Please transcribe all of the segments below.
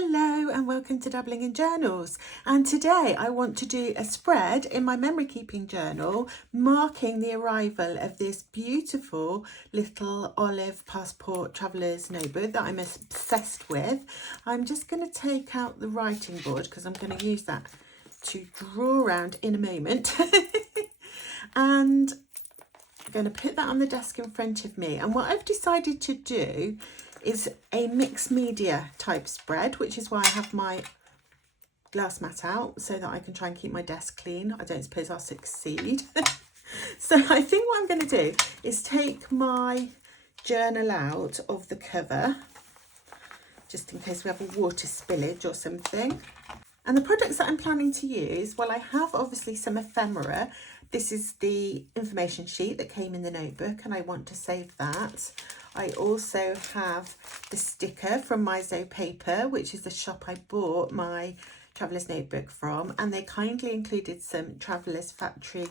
Hello and welcome to Dabbling in Journals, and today I want to do a spread in my memory keeping journal marking the arrival of this beautiful little olive passport traveller's notebook that I'm obsessed with. I'm just going to take out the writing board because I'm going to use that to draw around in a moment and I'm going to put that on the desk in front of me. And what I've decided to do is a mixed media type spread, which is why I have my glass mat out so that I can try and keep my desk clean. I don't suppose I'll succeed. So I think what I'm going to do is take my journal out of the cover, just in case we have a water spillage or something. And the products that I'm planning to use, well, I have obviously some ephemera. This is the information sheet that came in the notebook and I want to save that. I also have the sticker from Miso Paper, which is the shop I bought my Traveller's Notebook from, and they kindly included some Traveller's Factory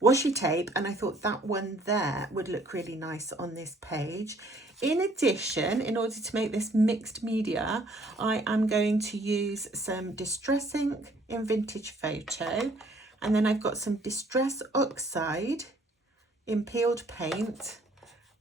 washi tape, and I thought that one there would look really nice on this page. In addition, in order to make this mixed media, I am going to use some Distress ink in Vintage Photo, and then I've got some Distress Oxide in peeled paint,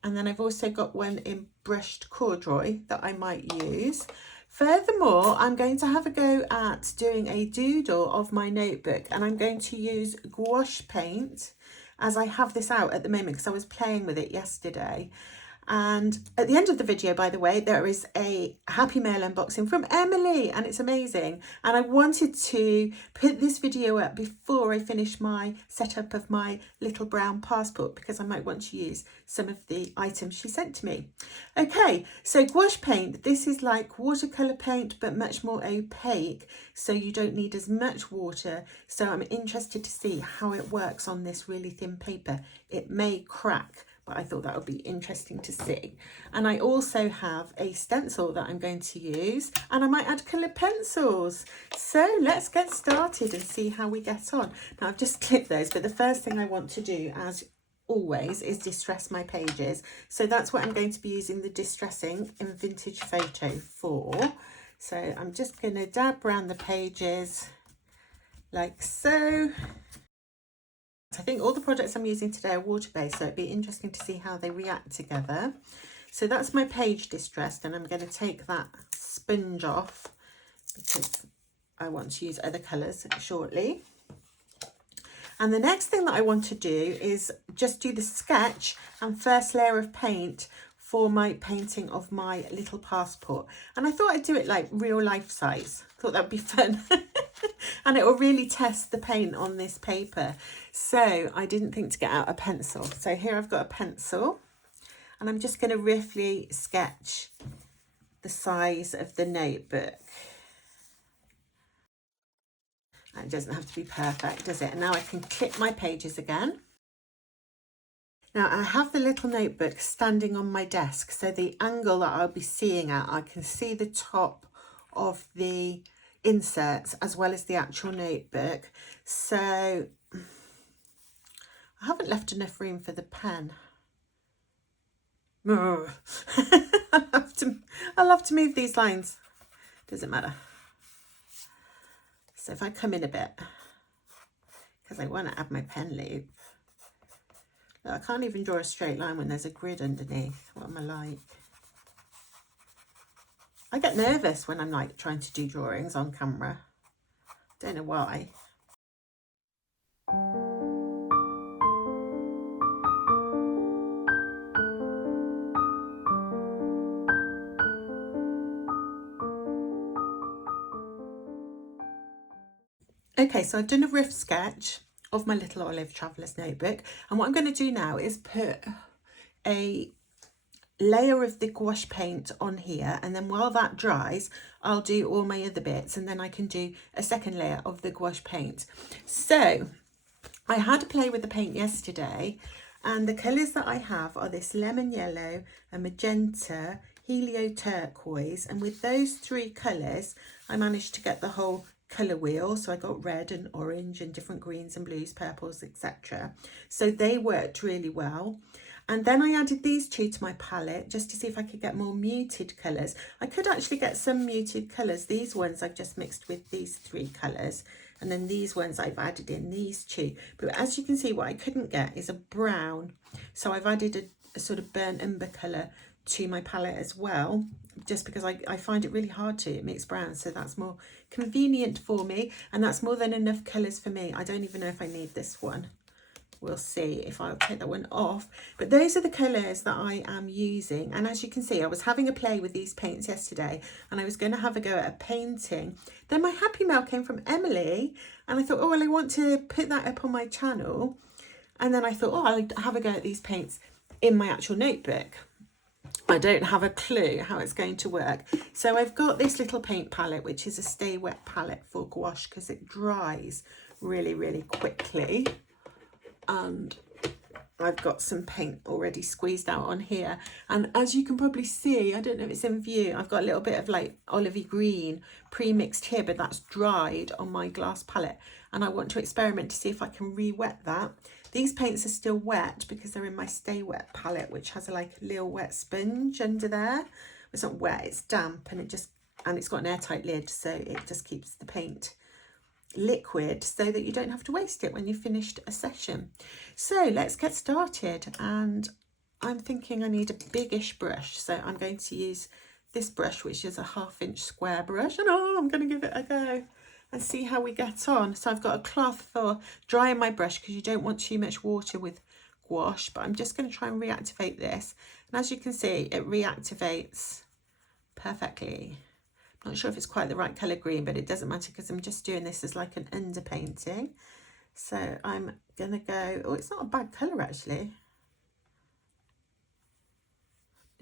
and then I've also got one in brushed corduroy that I might use. Furthermore, I'm going to have a go at doing a doodle of my notebook, and I'm going to use gouache paint as I have this out at the moment because I was playing with it yesterday. And at the end of the video, by the way, there is a Happy Mail unboxing from Emily and it's amazing. And I wanted to put this video up before I finish my setup of my little brown passport because I might want to use some of the items she sent to me. Okay, so gouache paint, this is like watercolour paint but much more opaque, so you don't need as much water. So I'm interested to see how it works on this really thin paper. It may crack, but I thought that would be interesting to see. And I also have a stencil that I'm going to use, and I might add coloured pencils. So let's get started and see how we get on. Now I've just clipped those, but the first thing I want to do, as always, is distress my pages. So that's what I'm going to be using the Distress ink in Vintage Photo for. So I'm just going to dab around the pages like so. I think all the products I'm using today are water-based, so it'd be interesting to see how they react together. So that's my page distressed, and I'm going to take that sponge off because I want to use other colours shortly. And the next thing that I want to do is just do the sketch and first layer of paint for my painting of my little passport. And I thought I'd do it like real life size. Thought that'd be fun. And it will really test the paint on this paper. So I didn't think to get out a pencil. So here I've got a pencil and I'm just going to roughly sketch the size of the notebook. And it doesn't have to be perfect, does it? And now I can clip my pages again. Now I have the little notebook standing on my desk, so the angle that I'll be seeing at, I can see the top of the inserts as well as the actual notebook. So I haven't left enough room for the pen. I'll have to move these lines. Doesn't matter. So if I come in a bit, because I want to add my pen loop. Look, I can't even draw a straight line when there's a grid underneath. What am I like? I get nervous when I'm like trying to do drawings on camera. Don't know why. Okay, so I've done a rough sketch of my little olive traveller's notebook, and what I'm going to do now is put a layer of the gouache paint on here, and then while that dries I'll do all my other bits, and then I can do a second layer of the gouache paint. So I had to play with the paint yesterday, and the colours that I have are this lemon yellow, a magenta, helio turquoise, and with those three colours I managed to get the whole colour wheel. So I got red and orange and different greens and blues, purples, etc. So they worked really well. And then I added these two to my palette just to see if I could get more muted colours. I could actually get some muted colours. These ones I've just mixed with these three colours. And then these ones I've added in these two. But as you can see, what I couldn't get is a brown. So I've added a sort of burnt umber colour to my palette as well, just because I find it really hard to mix browns. So that's more convenient for me. And that's more than enough colours for me. I don't even know if I need this one. We'll see if I'll take that one off. But those are the colours that I am using. And as you can see, I was having a play with these paints yesterday and I was going to have a go at a painting. Then my happy mail came from Emily and I thought, oh, well, I want to put that up on my channel. And then I thought, oh, I'll have a go at these paints in my actual notebook. I don't have a clue how it's going to work. So I've got this little paint palette, which is a Stay Wet palette for gouache because it dries really, really quickly. And I've got some paint already squeezed out on here. And as you can probably see, I don't know if it's in view, I've got a little bit of like olivey green pre-mixed here, but that's dried on my glass palette. And I want to experiment to see if I can re-wet that. These paints are still wet because they're in my Stay Wet palette, which has a little wet sponge under there. It's not wet, it's damp, and it's got an airtight lid, so it just keeps the paint liquid so that you don't have to waste it when you've finished a session. So let's get started, and I'm thinking I need a biggish brush, so I'm going to use this brush, which is a 1/2 inch square brush, and I'm going to give it a go and see how we get on. So I've got a cloth for drying my brush because you don't want too much water with gouache, but I'm just going to try and reactivate this, and as you can see, it reactivates perfectly. Not sure if it's quite the right colour green, but it doesn't matter because I'm just doing this as like an underpainting. So I'm going to go, oh, it's not a bad colour actually.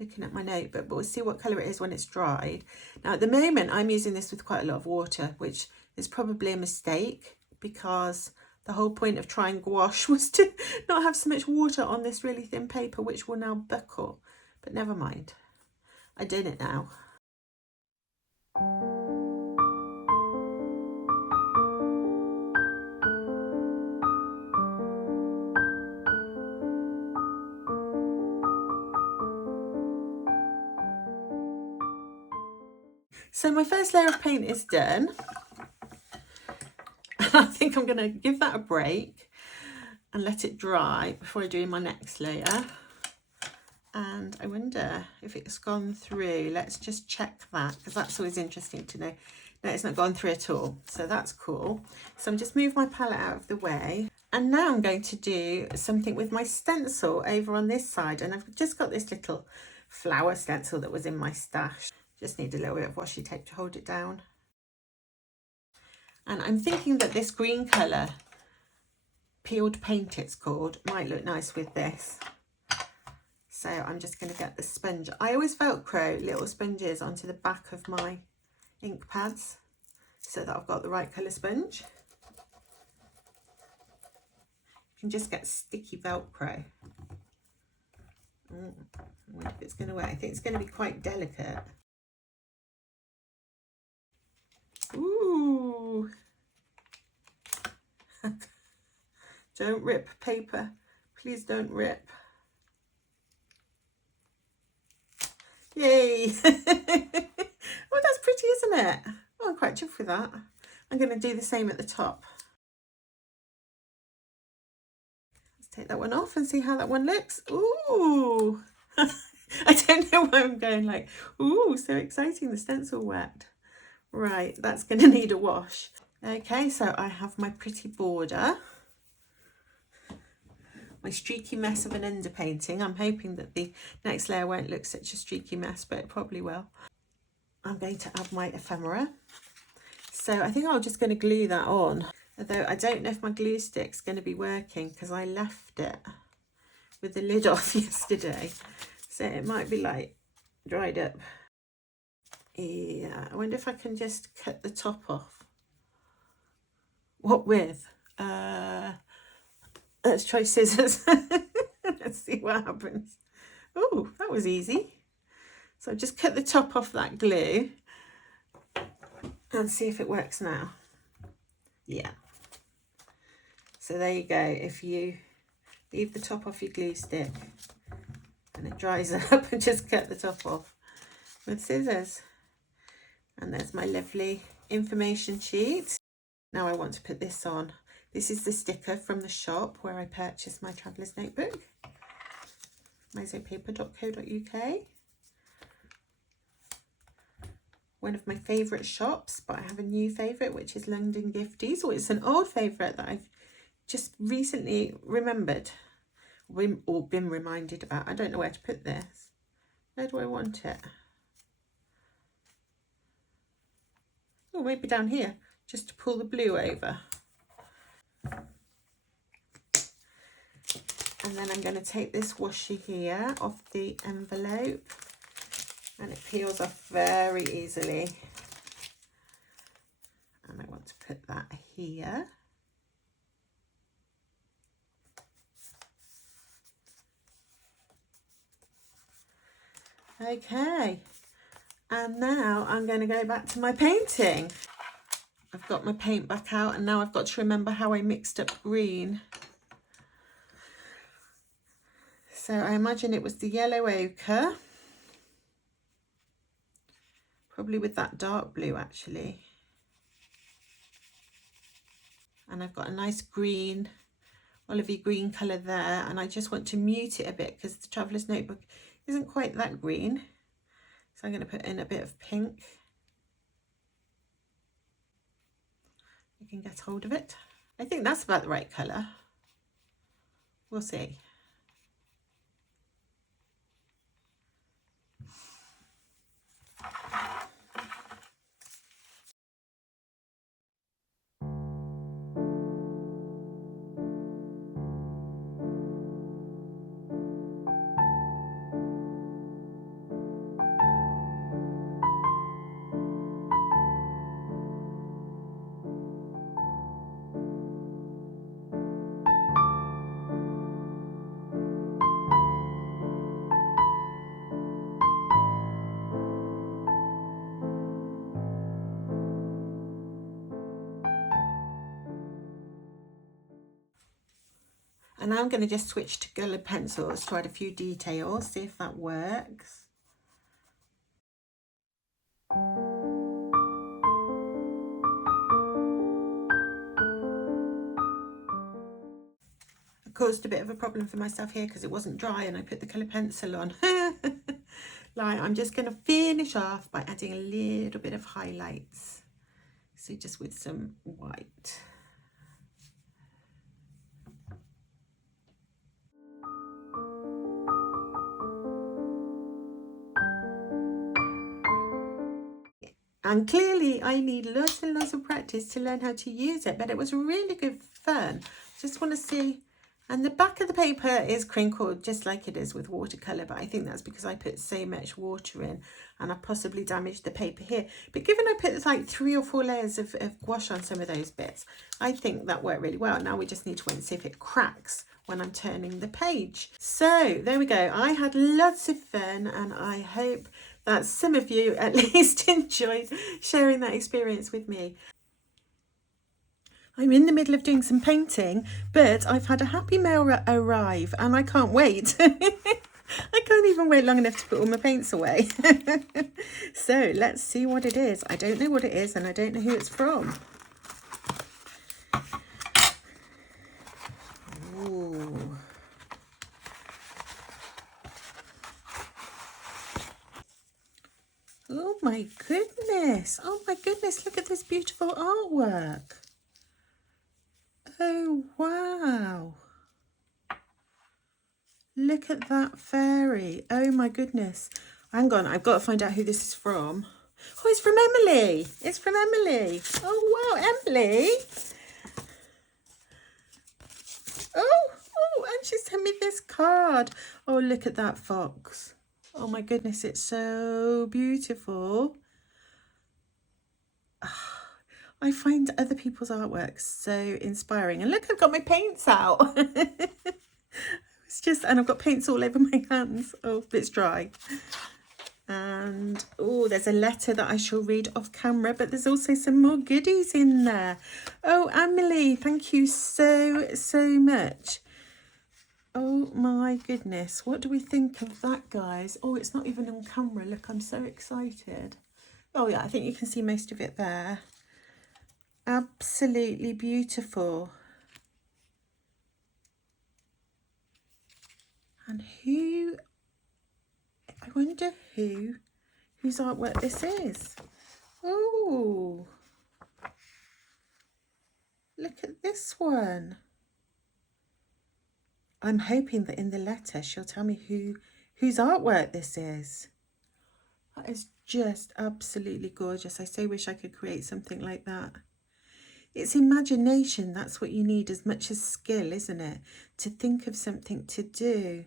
Looking at my notebook, but we'll see what colour it is when it's dried. Now at the moment I'm using this with quite a lot of water, which is probably a mistake because the whole point of trying gouache was to not have so much water on this really thin paper, which will now buckle. But never mind, I've done it now. So my first layer of paint is done. I think I'm going to give that a break and let it dry before I do my next layer. And I wonder if it's gone through. Let's just check that because that's always interesting to know. No, it's not gone through at all. So that's cool. So I'm just move my palette out of the way. And now I'm going to do something with my stencil over on this side. And I've just got this little flower stencil that was in my stash. Just need a little bit of washi tape to hold it down. And I'm thinking that this green colour, peeled paint it's called, might look nice with this. So I'm just going to get the sponge. I always Velcro little sponges onto the back of my ink pads so that I've got the right colour sponge. You can just get sticky Velcro. I wonder if it's going to work. I think it's going to be quite delicate. Ooh. Don't rip paper. Please don't rip. Yay. Well, that's pretty, isn't it? Oh, I'm quite chuffed with that. I'm going to do the same at the top. Let's take that one off and see how that one looks. Ooh. I don't know why I'm going like, ooh, so exciting, the stencil wet. Right, that's going to need a wash. Okay, so I have my pretty border. My streaky mess of an underpainting. I'm hoping that the next layer won't look such a streaky mess, but it probably will. I'm going to add my ephemera. So I think I'm just going to glue that on. Although I don't know if my glue stick's going to be working because I left it with the lid off yesterday. So it might be like dried up. Yeah, I wonder if I can just cut the top off. What with? Let's try scissors. Let's see what happens. Oh, that was easy. So just cut the top off that glue and see if it works now. Yeah. So there you go. If you leave the top off your glue stick and it dries up, and just cut the top off with scissors. And there's my lovely information sheet. Now I want to put this on. This is the sticker from the shop where I purchased my traveller's notebook, misopaper.co.uk. One of my favourite shops, but I have a new favourite, which is London Gifties. Or it's an old favourite that I've just recently remembered or been reminded about. I don't know where to put this. Where do I want it? Oh, maybe down here, just to pull the blue over. And then I'm going to take this washi here off the envelope, and it peels off very easily. And I want to put that here. Okay, and now I'm going to go back to my painting. I've got my paint back out, and now I've got to remember how I mixed up green. So I imagine it was the yellow ochre, probably with that dark blue actually. And I've got a nice green, olivey green colour there, and I just want to mute it a bit because the Traveller's Notebook isn't quite that green. So I'm going to put in a bit of pink. You can get hold of it. I think that's about the right colour. We'll see. And now I'm going to just switch to coloured pencils to add a few details, see if that works. I caused a bit of a problem for myself here because it wasn't dry and I put the coloured pencil on. Like, I'm just going to finish off by adding a little bit of highlights. So just with some white. And clearly I need lots and lots of practice to learn how to use it, but it was really good fun. Just want to see, and the back of the paper is crinkled just like it is with watercolour, but I think that's because I put so much water in and I possibly damaged the paper here. But given I put like 3 or 4 layers of gouache on some of those bits, I think that worked really well. Now we just need to wait and see if it cracks when I'm turning the page. So there we go. I had lots of fun, and I hope that some of you at least enjoyed sharing that experience with me. I'm in the middle of doing some painting, but I've had a happy mail arrive and I can't wait. I can't even wait long enough to put all my paints away. So let's see what it is. I don't know what it is and I don't know who it's from. Ooh. Oh my goodness. Oh my goodness. Look at this beautiful artwork. Oh, wow. Look at that fairy. Oh my goodness. Hang on, I've got to find out who this is from. Oh, it's from Emily. It's from Emily. Oh, wow, Emily. Oh, and she sent me this card. Oh, look at that fox. Oh my goodness, it's so beautiful. I find other people's artwork so inspiring. And look, I've got my paints out. It's just, and I've got paints all over my hands. Oh, it's dry. And, oh, there's a letter that I shall read off camera, but there's also some more goodies in there. Oh, Emily, thank you so much. Oh my goodness, what do we think of that, guys? Oh, it's not even on camera. Look, I'm so excited. Oh yeah, I think you can see most of it there. Absolutely beautiful. And I wonder whose artwork this is. Oh, look at this one. I'm hoping that in the letter she'll tell me whose artwork this is. That is just absolutely gorgeous. I so wish I could create something like that. It's imagination, that's what you need as much as skill, isn't it? To think of something to do.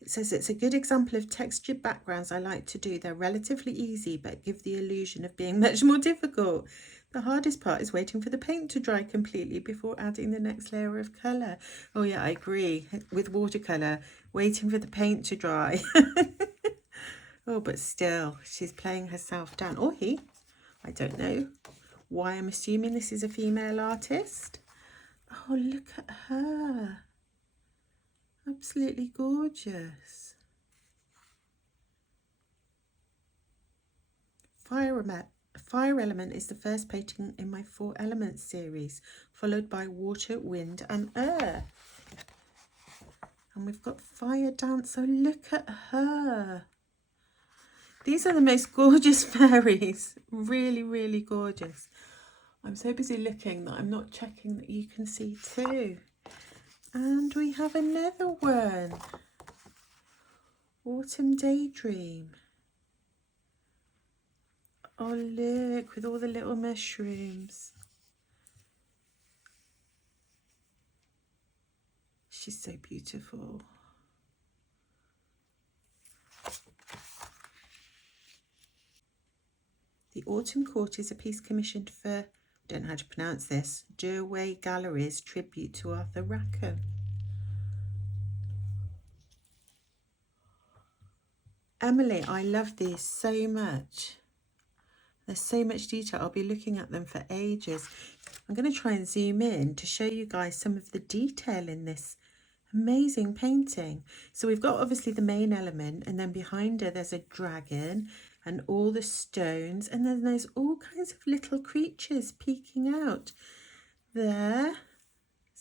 It says it's a good example of textured backgrounds I like to do. They're relatively easy, but give the illusion of being much more difficult. The hardest part is waiting for the paint to dry completely before adding the next layer of colour. Oh yeah, I agree. With watercolour, waiting for the paint to dry. Oh, but still, she's playing herself down. Or he, I don't know why I'm assuming this is a female artist. Oh, look at her. Absolutely gorgeous. Fire element is the first painting in my 4 elements series, followed by water, wind and earth. And we've got fire dance, so look at her. These are the most gorgeous fairies. Really, really gorgeous. I'm so busy looking that I'm not checking that you can see too. And we have another one. Autumn Daydream. Oh look, with all the little mushrooms. She's so beautiful. The Autumn Court is a piece commissioned for, I don't know how to pronounce this, Durway Galleries tribute to Arthur Rackham. Emily, I love these so much. There's so much detail. I'll be looking at them for ages. I'm going to try and zoom in to show you guys some of the detail in this amazing painting. So we've got obviously the main element, and then behind her there's a dragon and all the stones, and then there's all kinds of little creatures peeking out. There's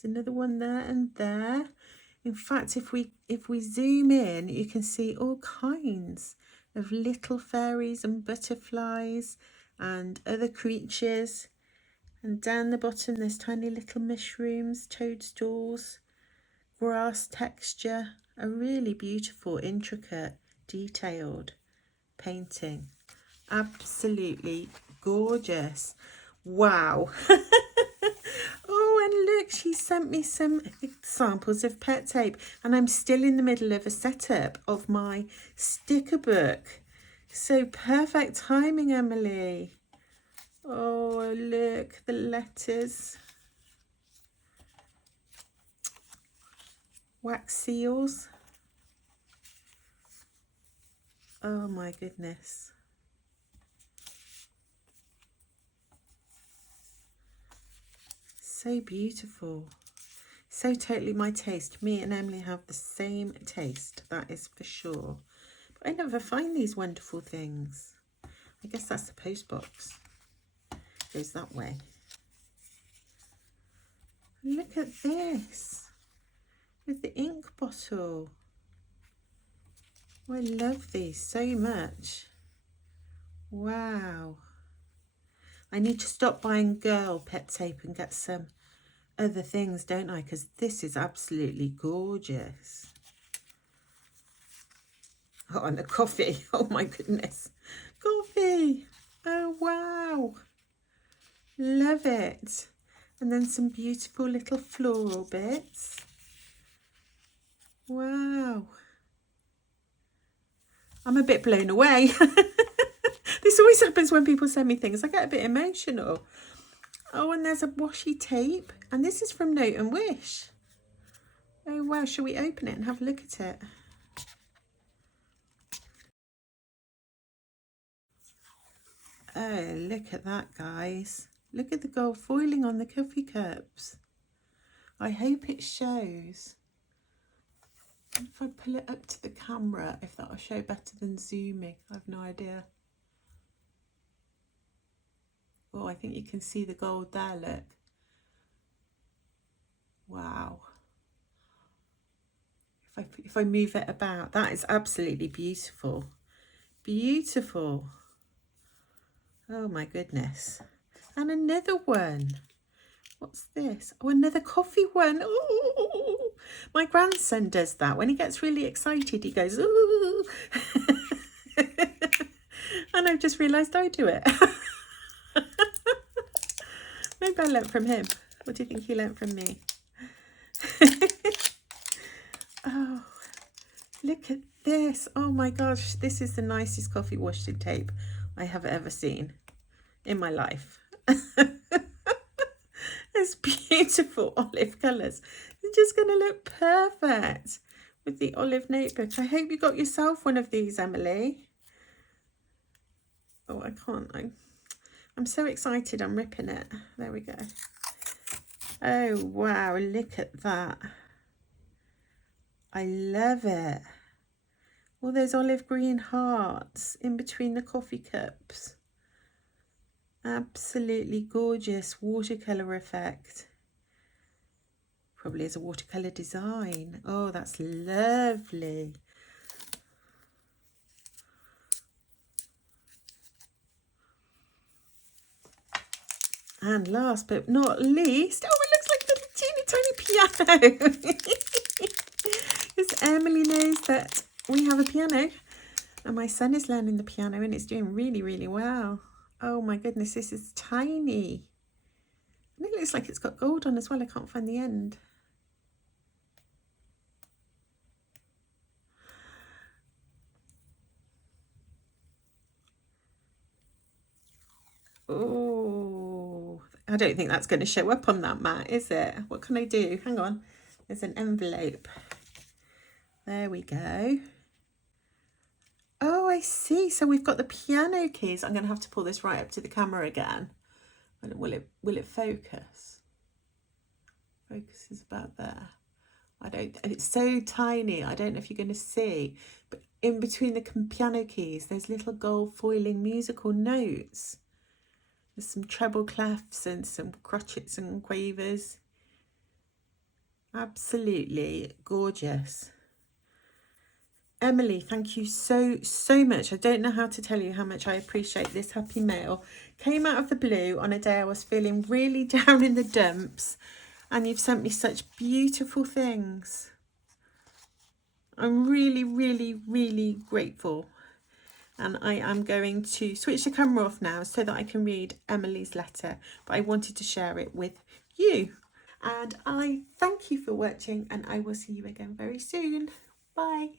another one there and there. In fact, if we zoom in, you can see all kinds of little fairies and butterflies and other creatures. And down the bottom there's tiny little mushrooms, toadstools, grass texture. A really beautiful, intricate, detailed painting. Absolutely gorgeous. Wow. Oh, and look, she sent me some samples of pet tape, and I'm still in the middle of a setup of my sticker book. So perfect timing, Emily. Oh, look, the letters. Wax seals. Oh my goodness. So beautiful. So totally my taste. Me and Emily have the same taste, that is for sure. But I never find these wonderful things. I guess that's the post box. Goes that way. Look at this. With the ink bottle. Oh, I love these so much. Wow. I need to stop buying girl pet tape and get some other things, don't I? Because this is absolutely gorgeous. Oh, and the coffee. Oh my goodness. Coffee. Oh, wow. Love it. And then some beautiful little floral bits. Wow. I'm a bit blown away. This always happens when people send me things. I get a bit emotional. Oh, and there's a washi tape. And this is from Note and Wish. Oh, wow. Shall we open it and have a look at it? Oh, look at that, guys. Look at the gold foiling on the coffee cups. I hope it shows. If I pull it up to the camera, if that'll show better than zooming, I have no idea. Oh, I think you can see the gold there, look. Wow. If I move it about, that is absolutely beautiful. Beautiful. Oh my goodness. And another one. What's this? Oh, another coffee one. Oh, my grandson does that. When he gets really excited, he goes, ooh. And I've just realised I do it. Maybe I learnt from him. What do you think he learnt from me? Oh, look at this. Oh my gosh, this is the nicest coffee washing tape I have ever seen in my life. It's beautiful olive colours. It's just going to look perfect with the olive notebook. I hope you got yourself one of these, Emily. Oh, I can't. I'm so excited. I'm ripping it. There we go. Oh, wow. Look at that. I love it. All those olive green hearts in between the coffee cups. Absolutely gorgeous watercolour effect. Probably as a watercolour design. Oh, that's lovely. And last but not least, oh, it looks like a teeny tiny piano. Because Emily knows that we have a piano and my son is learning the piano and it's doing really, really well. Oh my goodness, this is tiny. And it looks like it's got gold on as well. I can't find the end. Oh, I don't think that's going to show up on that mat, is it? What can I do? Hang on. There's an envelope. There we go. Oh, I see. So we've got the piano keys. I'm going to have to pull this right up to the camera again. And will it focus? Focus is about there. It's so tiny. I don't know if you're going to see, but in between the piano keys, there's little gold foiling musical notes. There's some treble clefs and some crotchets and quavers. Absolutely gorgeous. Emily, thank you so much. I don't know how to tell you how much I appreciate this happy mail. Came out of the blue on a day I was feeling really down in the dumps, and you've sent me such beautiful things. I'm really, really, really grateful. And I am going to switch the camera off now so that I can read Emily's letter, but I wanted to share it with you. And I thank you for watching, and I will see you again very soon. Bye.